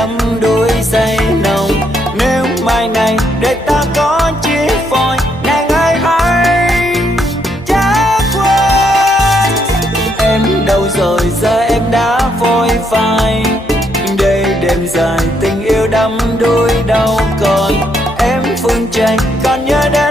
đắm đuối say nồng. Nếu mai này để ta có chia phôi, nàng ơi hãy chớ quên. Em đâu rồi giờ em đã phôi phai, để đêm dài tình yêu đắm đuối đâu còn. Em phương trời còn nhớ đến